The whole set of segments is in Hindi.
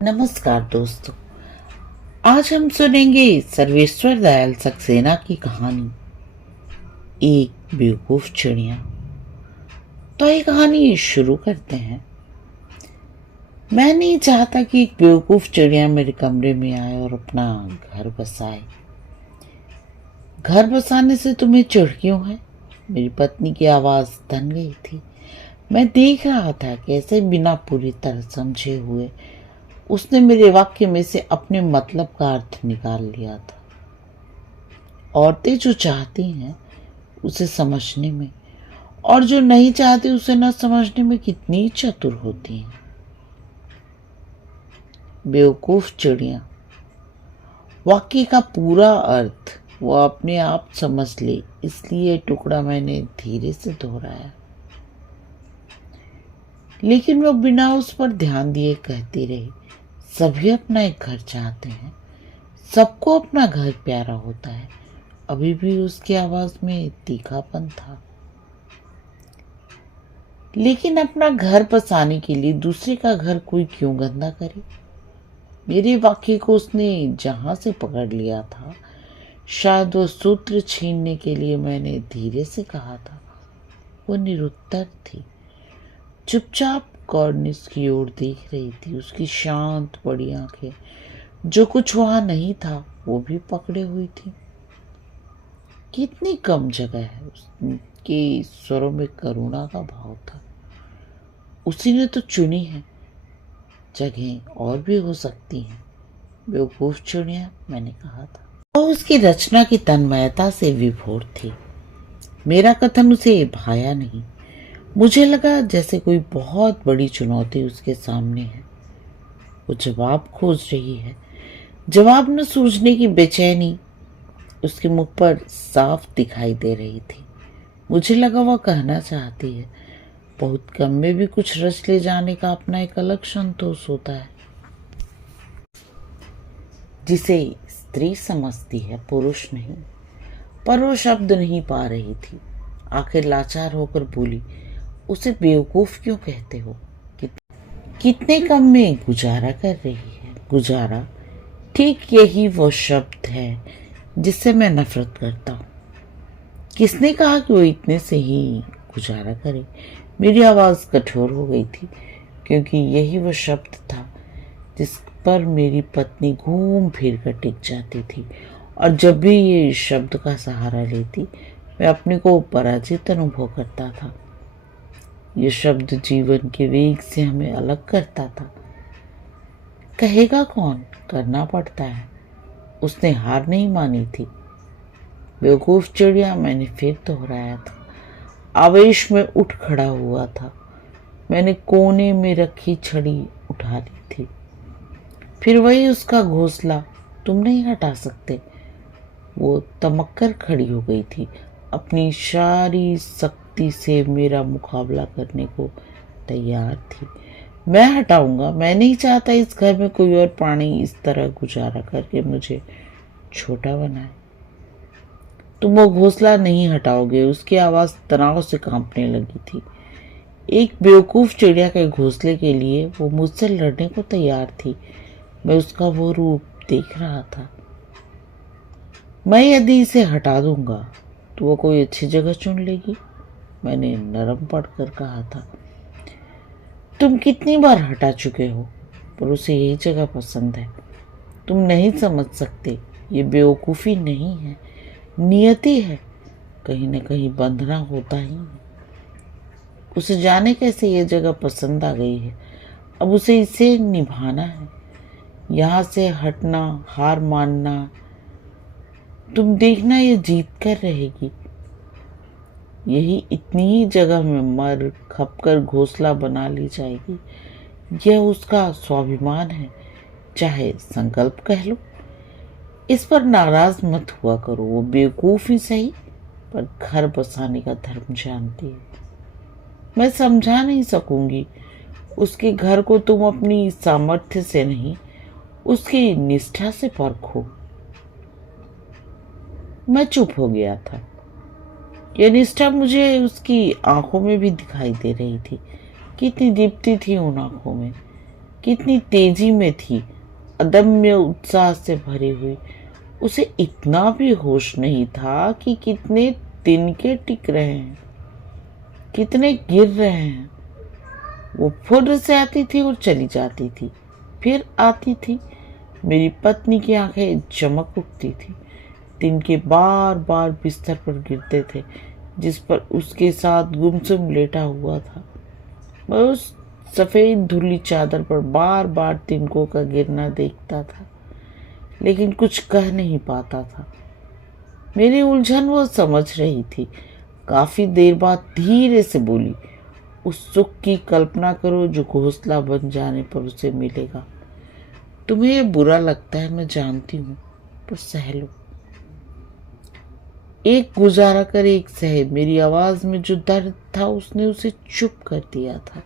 नमस्कार दोस्तों। आज हम सुनेंगे सर्वेश्वर दयाल सक्सेना की कहानी एक बेवकूफ चिड़िया। तो ये कहानी शुरू करते हैं। मैं नहीं चाहता कि एक बेवकूफ चिड़िया मेरे कमरे में आए और अपना घर बसाए। घर बसाने से तुम्हें चिढ़ क्यों है? मेरी पत्नी की आवाज थम गई थी। मैं देख रहा था कैसे बिना पूरी तरह समझे हुए उसने मेरे वाक्य में से अपने मतलब का अर्थ निकाल लिया था। औरतें जो चाहती हैं उसे समझने में और जो नहीं चाहती उसे न समझने में कितनी चतुर होती हैं। बेवकूफ चिड़िया वाक्य का पूरा अर्थ वो अपने आप समझ ले, इसलिए टुकड़ा मैंने धीरे से दोहराया। लेकिन वो बिना उस पर ध्यान दिए कहती रही, सभी अपना एक घर चाहते हैं, सबको अपना घर प्यारा होता है। अभी भी उसकी आवाज में तीखापन था। लेकिन अपना घर बसाने के लिए दूसरे का घर कोई क्यों गंदा करे? मेरे वाक्य को उसने जहां से पकड़ लिया था, शायद वो सूत्र छीनने के लिए मैंने धीरे से कहा था। वो निरुत्तर थी, चुपचाप कॉर्निस की ओर देख रही थी। उसकी शांत बड़ी आंखें जो कुछ वहां नहीं था वो भी पकड़े हुई थी। कितनी कम जगह है। उसके स्वरों में करुणा का भाव था। उसी ने तो चुनी है, जगह और भी हो सकती हैं। बेवकूफ चिड़िया, मैंने कहा था। वो उसकी रचना की तन्मयता से विभोर थी। मेरा कथन उसे भाया नहीं। मुझे लगा जैसे कोई बहुत बड़ी चुनौती उसके सामने है। वो जवाब खोज रही है। जवाब न सूझने की बेचैनी उसके मुख पर साफ दिखाई दे रही थी। मुझे लगा वह कहना चाहती है, बहुत कम में भी कुछ रच ले जाने का अपना एक अलग संतोष होता है, जिसे स्त्री समझती है, पुरुष नहीं। पर वो शब्द नहीं पा रही थी। आखिर लाचार होकर बोली, उसे बेवकूफ क्यों कहते हो? कितने कम में गुजारा कर रही है। गुजारा, ठीक यही वो शब्द है जिससे मैं नफरत करता हूँ। किसने कहा कि वो इतने से ही गुजारा करे? मेरी आवाज कठोर हो गई थी, क्योंकि यही वो शब्द था जिस पर मेरी पत्नी घूम फिर कर टिक जाती थी। और जब भी ये शब्द का सहारा लेती, मैं अपने को पराजित अनुभव करता था। ये शब्द जीवन के वेग से हमें अलग करता था। कहेगा कौन? करना पड़ता है। उसने हार नहीं मानी थी। बेवकूफ चिड़िया, मैंने फिर दोहराया था। आवेश में उठ खड़ा हुआ था। मैंने कोने में रखी छड़ी उठा ली थी। फिर वही उसका घोंसला, तुम नहीं हटा सकते। वो तमक कर खड़ी हो गई थी, अपनी सारी शक्ति से मेरा मुकाबला करने को तैयार थी। मैं हटाऊंगा। मैं नहीं चाहता इस घर में कोई और प्राणी इस तरह गुजारा करके मुझे छोटा बनाए। तुम वो घोंसला नहीं हटाओगे। उसकी आवाज तनाव से कांपने लगी थी। एक बेवकूफ चिड़िया के घोंसले के लिए वो मुझसे लड़ने को तैयार थी। मैं उसका वो रूप देख रहा था। मैं यदि इसे हटा दूंगा तो वो कोई अच्छी जगह चुन लेगी, मैंने नरम पड़कर कहा था। तुम कितनी बार हटा चुके हो, पर उसे यही जगह पसंद है। तुम नहीं समझ सकते। ये बेवकूफ़ी नहीं है, नियति है। कहीं न कहीं बंधना होता ही है। उसे जाने कैसे ये जगह पसंद आ गई है। अब उसे इसे निभाना है। यहाँ से हटना, हार मानना, तुम देखना ये जीत कर रहेगी। यही इतनी ही जगह में मर खपकर घोंसला बना ली जाएगी। यह उसका स्वाभिमान है, चाहे संकल्प कह लो। इस पर नाराज मत हुआ करो। वो बेवकूफ ही सही, पर घर बसाने का धर्म जानती है। मैं समझा नहीं सकूंगी। उसके घर को तुम अपनी सामर्थ्य से नहीं, उसकी निष्ठा से परखो। मैं चुप हो गया था। यह निष्ठा मुझे उसकी आंखों में भी दिखाई दे रही थी। कितनी दीप्ति थी उन आंखों में। कितनी तेजी में थी, अदम्य उत्साह से भरी हुई। उसे इतना भी होश नहीं था कि कितने तिनके टिक रहे हैं, कितने गिर रहे हैं। वो फुर्र से आती थी और चली जाती थी, फिर आती थी। मेरी पत्नी की आंखें चमक उठती थी। तिनके बार बार बिस्तर पर गिरते थे जिस पर उसके साथ गुमसुम लेटा हुआ था। मैं उस सफेद धुली चादर पर बार बार तिनकों का गिरना देखता था, लेकिन कुछ कह नहीं पाता था। मेरी उलझन वो समझ रही थी। काफी देर बाद धीरे से बोली, उस सुख की कल्पना करो जो घोंसला बन जाने पर उसे मिलेगा। तुम्हें यह बुरा लगता है, मैं जानती हूँ, पर सह लो। एक गुजारा कर एक सहे। मेरी आवाज में जो दर्द था उसने उसे चुप कर दिया था।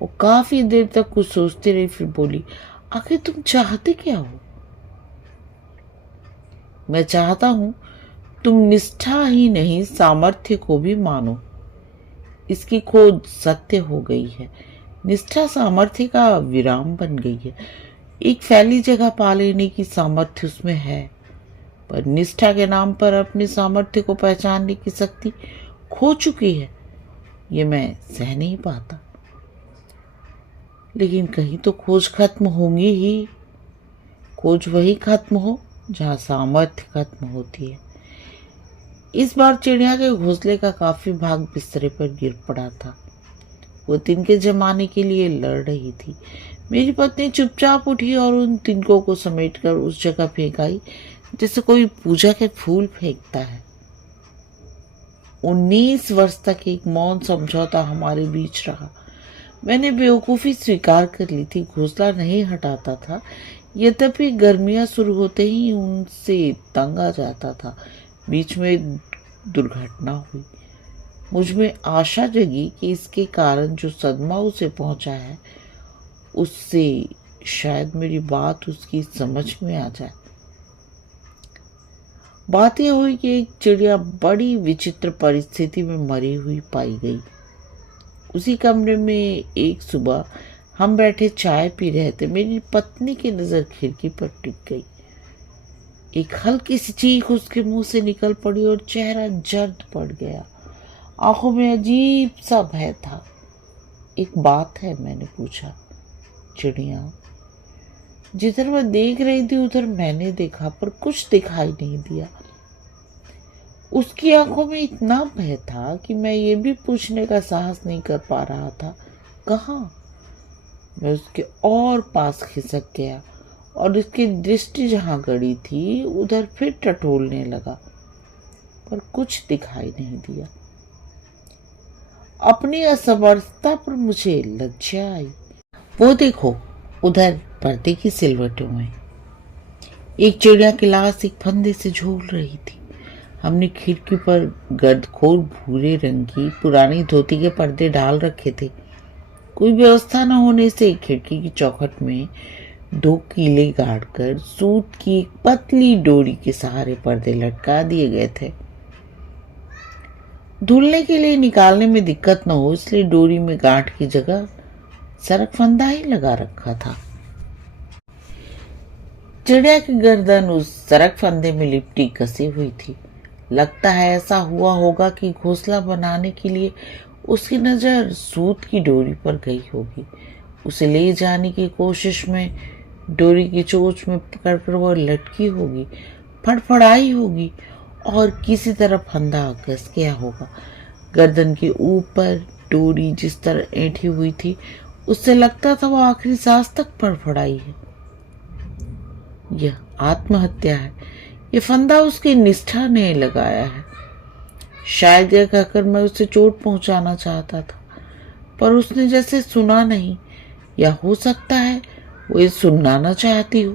वो काफी देर तक कुछ सोचती रही, फिर बोली, आखिर तुम चाहते क्या हो? मैं चाहता हूं तुम निष्ठा ही नहीं सामर्थ्य को भी मानो। इसकी खोज सत्य हो गई है। निष्ठा सामर्थ्य का विराम बन गई है। एक फैली जगह पा लेने की सामर्थ्य उसमें है, पर निष्ठा के नाम पर अपने सामर्थ्य को पहचानने की शक्ति खो चुकी है। ये मैं सह नहीं पाता। लेकिन कहीं तो खोज खत्म होगी ही। खोज वही खत्म हो जहां सामर्थ्य खत्म होती है। इस बार चिड़िया के घोंसले का काफी भाग बिस्तरे पर गिर पड़ा था। वो तिनके जमाने के लिए लड़ रही थी। मेरी पत्नी चुपचाप उठी और उन तिनकों को समेटकर उस जगह फेंक आई जैसे कोई पूजा के फूल फेंकता है। 19 वर्ष तक एक मौन समझौता हमारे बीच रहा। मैंने बेवकूफ़ी स्वीकार कर ली थी। घोंसला नहीं हटाता था, यद्यपि गर्मियां शुरू होते ही उनसे तंग आ जाता था। बीच में दुर्घटना हुई। मुझ में आशा जगी कि इसके कारण जो सदमा उसे पहुंचा है उससे शायद मेरी बात उसकी समझ में आ जाए। बात यह हुई कि एक चिड़िया बड़ी विचित्र परिस्थिति में मरी हुई पाई गई। उसी कमरे में एक सुबह हम बैठे चाय पी रहे थे। मेरी पत्नी की नजर खिड़की पर टिक गई। एक हल्की सी चीख उसके मुंह से निकल पड़ी और चेहरा जर्द पड़ गया। आंखों में अजीब सा भय था। एक बात है, मैंने पूछा। चिड़िया जिधर वह देख रही थी उधर मैंने देखा, पर कुछ दिखाई नहीं दिया। उसकी आंखों में इतना भय था कि मैं ये भी पूछने का साहस नहीं कर पा रहा था, कहाँ? मैं उसके और पास खिसक गया और उसकी दृष्टि जहां गड़ी थी उधर फिर टटोलने लगा, पर कुछ दिखाई नहीं दिया। अपनी असमर्थता पर मुझे लज्जा आई। वो देखो, उधर पर्दे की सिलवटों में एक चिड़िया की लाश एक फंदे से झूल रही थी। हमने खिड़की पर गर्दखोर भूरे रंग की पुरानी धोती के पर्दे डाल रखे थे। कोई व्यवस्था न होने से खिड़की की चौखट में 2 कीले गाड़कर सूत की एक पतली डोरी के सहारे पर्दे लटका दिए गए थे। धुलने के लिए निकालने में दिक्कत न हो इसलिए डोरी में गांठ की जगह सरक फंदा ही लगा रखा था। चिड़िया की गर्दन उस सरक फंदे में लिपटी कसी हुई थी। लगता है ऐसा हुआ होगा कि घोंसला बनाने के लिए उसकी नजर सूत की डोरी पर गई होगी। उसे ले जाने की कोशिश में डोरी की चोंच में पकड़कर वह लटकी होगी, फड़फड़ाई होगी और किसी तरह फंदा कस गया होगा। गर्दन के ऊपर डोरी जिस तरह ऐंठी हुई थी उससे लगता था वह आखिरी सांस तक फड़फड़ाई है। यह आत्महत्या है। ये फंदा उसकी निष्ठा ने लगाया है। शायद यह कहकर मैं उसे चोट पहुंचाना चाहता था, पर उसने जैसे सुना नहीं, या हो सकता है वो ये सुनना न चाहती हो,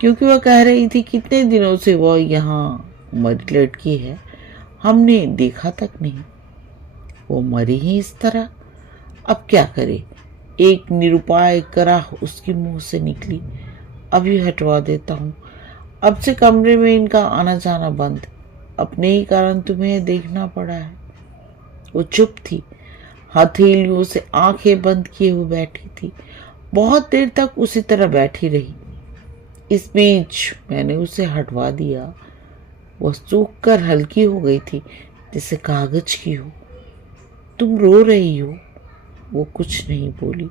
क्योंकि वह कह रही थी कितने दिनों से वह यहाँ मरी लटकी है, हमने देखा तक नहीं। वो मरी ही इस तरह। अब क्या करे? एक निरुपाय कराह उसके मुंह से निकली, अभी हटवा देता हूँ। अब से कमरे में इनका आना जाना बंद। अपने ही कारण तुम्हें देखना पड़ा है। वो चुप थी, हथेलियों से आंखें बंद किए हुए बैठी थी। बहुत देर तक उसी तरह बैठी रही। इस बीच मैंने उसे हटवा दिया। वह सूख कर हल्की हो गई थी, जैसे कागज की हो। तुम रो रही हो? वो कुछ नहीं बोली,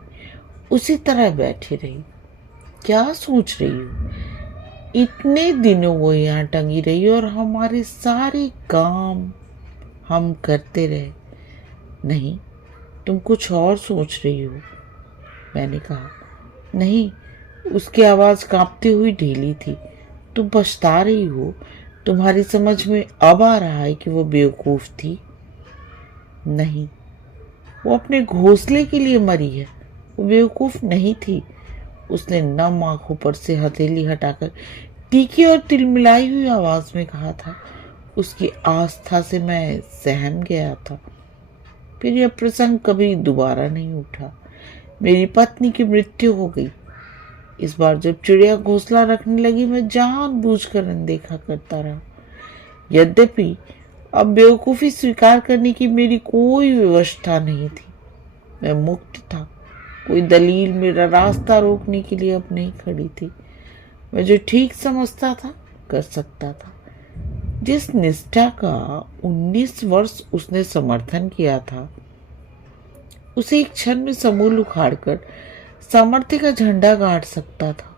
उसी तरह बैठी रही। क्या सोच रही हो? इतने दिनों वो यहाँ टंगी रही और हमारे सारे काम हम करते रहे। नहीं, तुम कुछ और सोच रही हो, मैंने कहा। नहीं, उसकी आवाज कांपती हुई ढीली थी। तुम पछता रही हो? तुम्हारी समझ में अब आ रहा है कि वो बेवकूफ थी? नहीं, वो अपने घोंसले के लिए मरी है, वो बेवकूफ नहीं थी। उसने नम आंखों पर से हथेली हटाकर तीखी और तिलमिलाई हुई आवाज में कहा था। उसकी आस्था से मैं सहम गया था। फिर यह प्रसंग कभी दोबारा नहीं उठा। मेरी पत्नी की मृत्यु हो गई। इस बार जब चिड़िया घोंसला रखने लगी, मैं जानबूझकर अनदेखा करता रहा। यद्यपि अब बेवकूफी स्वीकार करने की मेरी कोई व्यवस्था नहीं थी। मैं मुक्त था। कोई दलील मेरा रास्ता रोकने के लिए अब नहीं खड़ी थी। मैं जो ठीक समझता था कर सकता था। जिस निष्ठा का 19 वर्ष उसने समर्थन किया था, उसे एक क्षण में समूल उखाड़कर सामर्थ्य का झंडा गाड़ सकता था।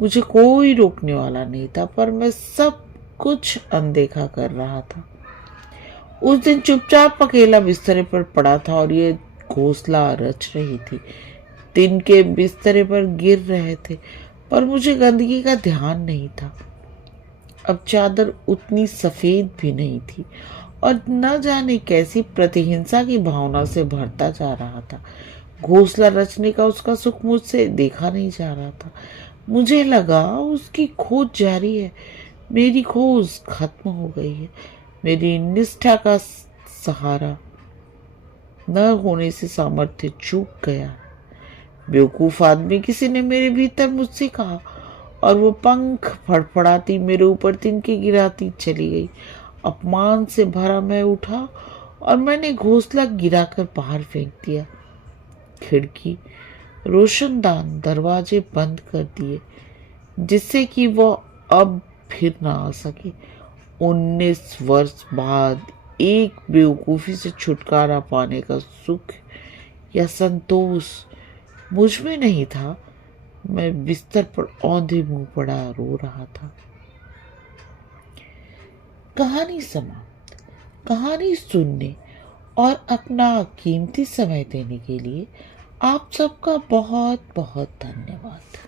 मुझे कोई रोकने वाला नहीं था, पर मैं सब कुछ अनदेखा कर रहा था। उस दिन चुपचाप अकेला बिस्तरे पर पड़ा था और ये घोंसला रच रही थी। दिन के बिस्तरे पर गिर रहे थे, पर मुझे गंदगी का ध्यान नहीं था। अब चादर उतनी सफेद भी नहीं थी और न जाने कैसी प्रतिहिंसा की भावना से भरता जा रहा था। घोंसला रचने का उसका सुख मुझसे देखा नहीं जा रहा था। मुझे लगा उसकी खोज जारी है। मेरी खोज खत्म हो गई है। मेरी निष्ठा का सहारा न होने से सामर्थ्य चूक गया। बेवकूफ आदमी, किसी ने मेरे भीतर मुझसे कहा, और वो पंख फड़फड़ाती मेरे ऊपर तिनके गिराती चली गई। अपमान से भरा मैं उठा और मैंने घोंसला गिराकर बाहर फेंक दिया। खिड़की, रोशनदान, दरवाजे बंद कर दिए, जिससे कि वो अब फिर ना आ सके। 19 वर्ष बाद एक बेवकूफी से छुटकारा पाने का सुख या संतोष मुझ में नहीं था। मैं बिस्तर पर औंधे मुंह पड़ा रो रहा था। कहानी समाप्त। कहानी सुनने और अपना कीमती समय देने के लिए आप सबका बहुत बहुत धन्यवाद।